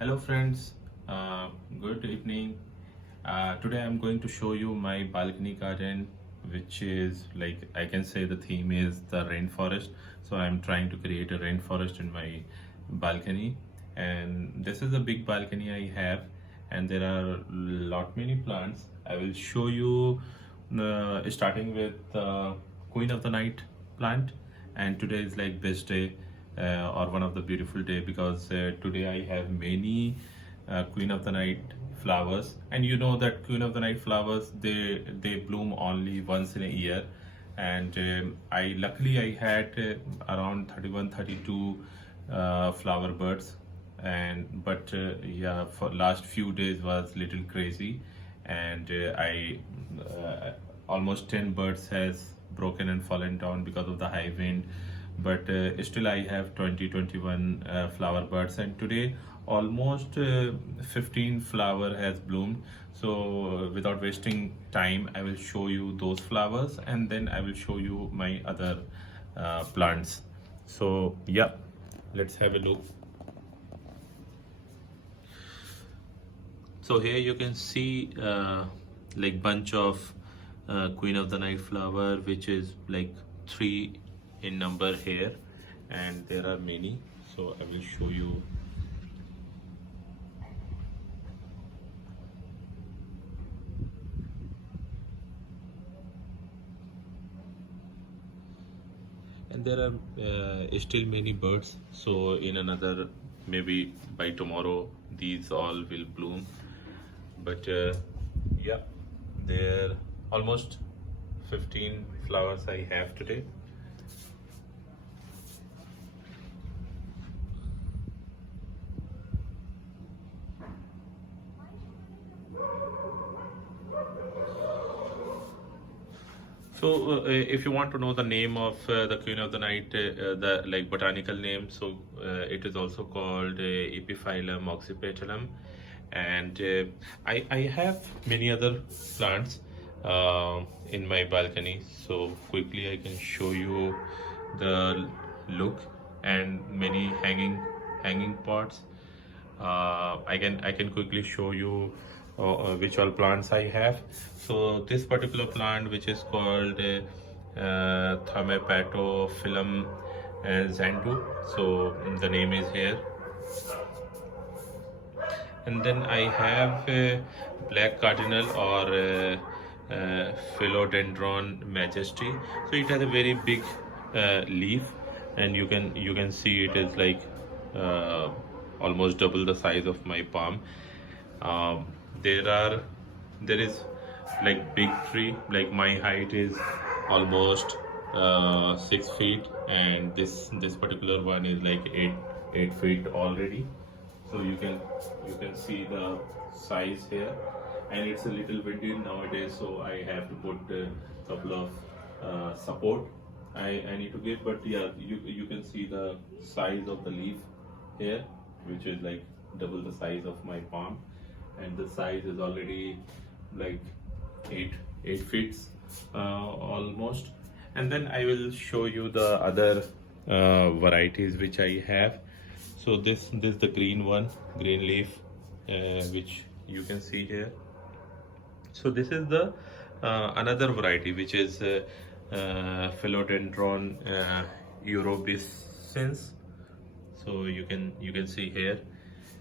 Hello friends, good evening. Today I'm going to show you my balcony garden, which is like I can say the theme is the rainforest. So I'm trying to create a rainforest in my balcony, and this is a big balcony I have, and there are lot many plants. I will show you starting with Queen of the Night plant, and today is like best day or one of the beautiful day because today I have many Queen of the Night flowers, and you know that Queen of the Night flowers they bloom only once in a year, and I luckily I had around 31 32 flower birds, and but yeah, for last few days was little crazy, and I almost 10 birds has broken and fallen down because of the high wind, but still I have 20 21 flower buds, and today almost 15 flower has bloomed. So without wasting time, I will show you those flowers, and then I will show you my other plants. So yeah, let's have a look. So here you can see like bunch of Queen of the Night flower, which is like three in number here, and there are many. So I will show you. And there are still many birds. So in another, maybe by tomorrow, these all will bloom. But yeah, there almost 15 flowers I have today. So, if you want to know the name of the Queen of the Night, the like botanical name, so it is also called Epiphyllum oxypetalum, and I have many other plants in my balcony. So quickly I can show you the look and many hanging pots. I can quickly show you which all plants I have. So this particular plant, which is called Thamepatophyllum xantu. So the name is here. And then I have black cardinal or philodendron majesty. So it has a very big leaf, and you can see it is like uh, almost double the size of my palm. um, there is like big tree, like my height is almost 6 feet, and this particular one is like 8 feet already. So you can see the size here, and it's a little windy nowadays, so I have to put a couple of support I need to give. But yeah, you can see the size of the leaf here, which is like double the size of my palm, and the size is already like 8 feet almost. And then I will show you the other varieties which I have. So this the green one, green leaf, which you can see here. So this is the another variety, which is Philodendron eurobescens. So you can see here,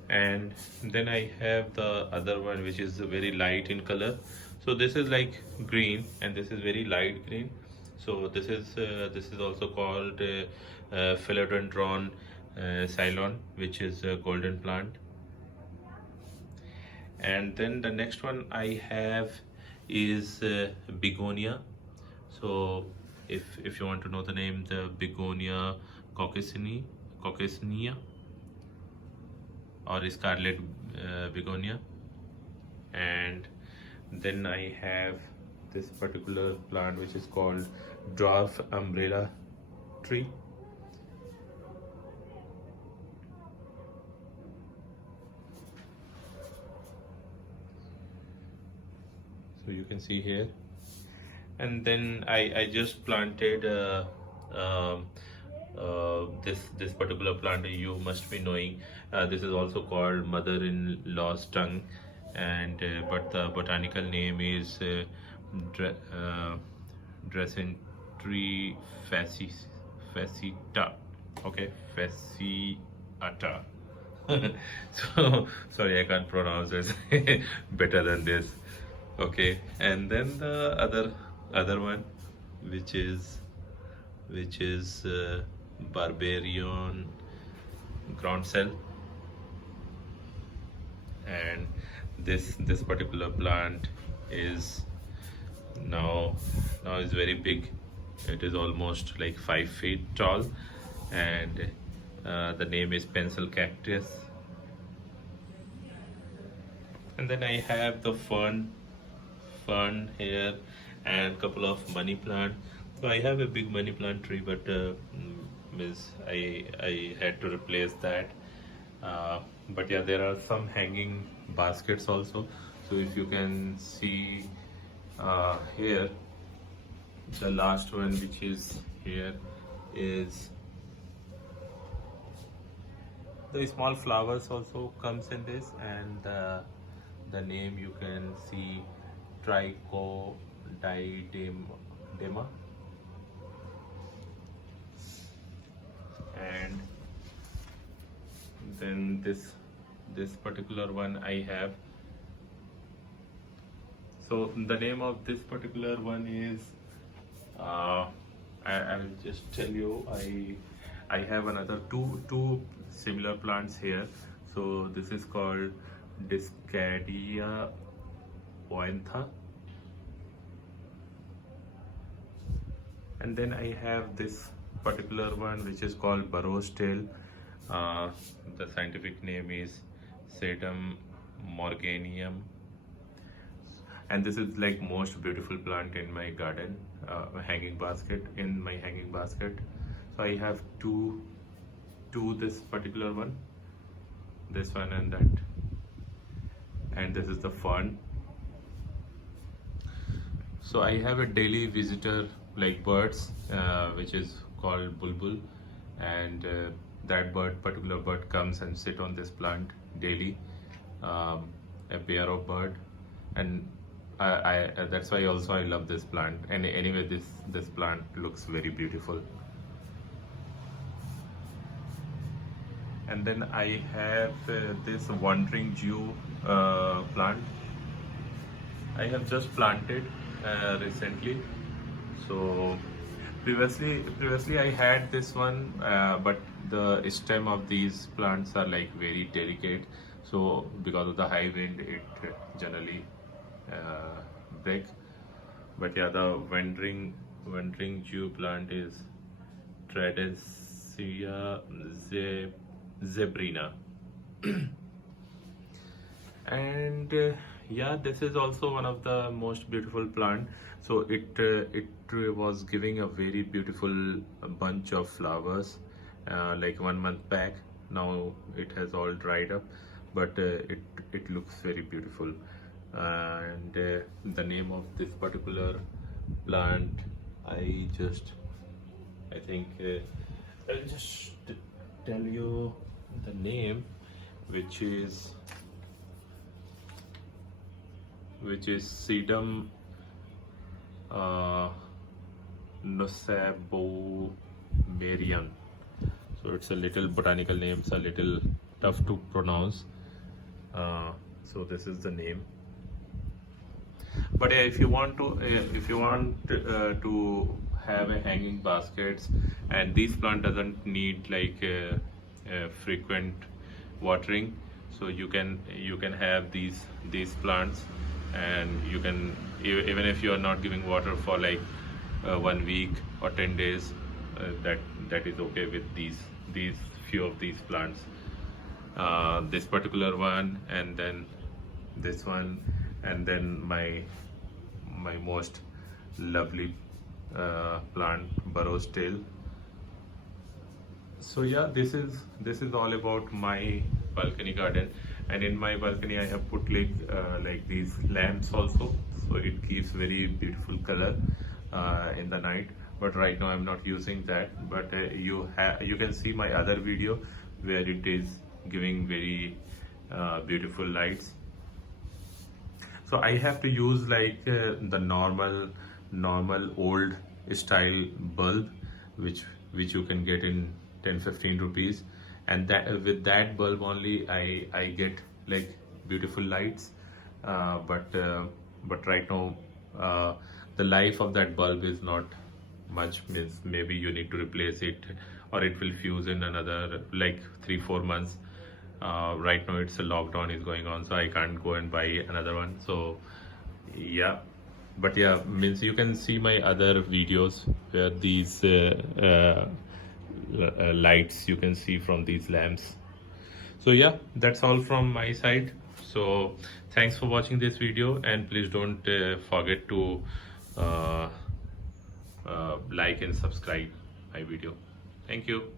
and then I have the other one, which is very light in color. So this is like green, and this is very light green. So this is also called Philodendron Ceylon, which is a golden plant. And then the next one I have is begonia. So if you want to know the name, the begonia caucasinia or scarlet begonia. And then I have this particular plant, which is called dwarf umbrella tree. So you can see here. And then I just planted this particular plant you must be knowing. This is also called mother-in-law's tongue, and but the botanical name is Dre, Dresentree fasciata. Okay, fasciata. So sorry, I can't pronounce it better than this. Okay, and then the other one, which is barbarian ground cell, and this particular plant is now is very big. It is almost like 5 feet tall, and the name is pencil cactus. And then I have the fern here and couple of money plant. So I have a big money plant tree, but I had to replace that. But yeah, there are some hanging baskets also. So if you can see here, the last one which is here is the small flowers also comes in this, and the name you can see trichodidema. And then this particular one I have. So the name of this particular one is I'll just tell you, I have another two similar plants here. So this is called Discadia ointha, and then I have this particular one which is called burro's tail. The scientific name is Sedum morganium, and this is like most beautiful plant in my garden, hanging basket. So I have two this particular one, this one and that, and this is the fern. So I have a daily visitor like birds, which is called bulbul, and that particular bird comes and sit on this plant daily, a pair of bird, and I that's why also I love this plant. And anyway, this plant looks very beautiful. And then I have this wandering Jew plant. I have just planted recently. So previously I had this one, but the stem of these plants are like very delicate. So because of the high wind, it generally break. But yeah, the wandering Jew plant is Tradessia zebrina. And yeah, this is also one of the most beautiful plant. So it was giving a very beautiful bunch of flowers like 1 month back. Now it has all dried up, but it looks very beautiful. And the name of this particular plant, I think I'll just tell you the name, which is Sedum nosabomerian. So it's a little botanical name, it's a little tough to pronounce. So this is the name. But yeah, if you want to have a hanging baskets, and this plant doesn't need like frequent watering, so you can have these plants, and you can, even if you are not giving water for like 1 week or 10 days, that is okay with these few of these plants. This particular one, and then this one, and then my most lovely plant, burro's tail. So yeah, this is all about my balcony garden. And in my balcony I have put like these lamps also, so it gives very beautiful color in the night. but right now I'm not using that. But you can see my other video where it is giving very beautiful lights. So I have to use like the normal old style bulb, which you can get in 10-15 rupees, and that with that bulb only I get like beautiful lights. But right now the life of that bulb is not much. Means maybe you need to replace it, or it will fuse in another like 3-4 months. Right now it's a lockdown is going on, so I can't go and buy another one. So yeah, but yeah, means you can see my other videos where these lights you can see from these lamps. So yeah, that's all from my side. So thanks for watching this video, and please don't forget to uh, like and subscribe my video. Thank you.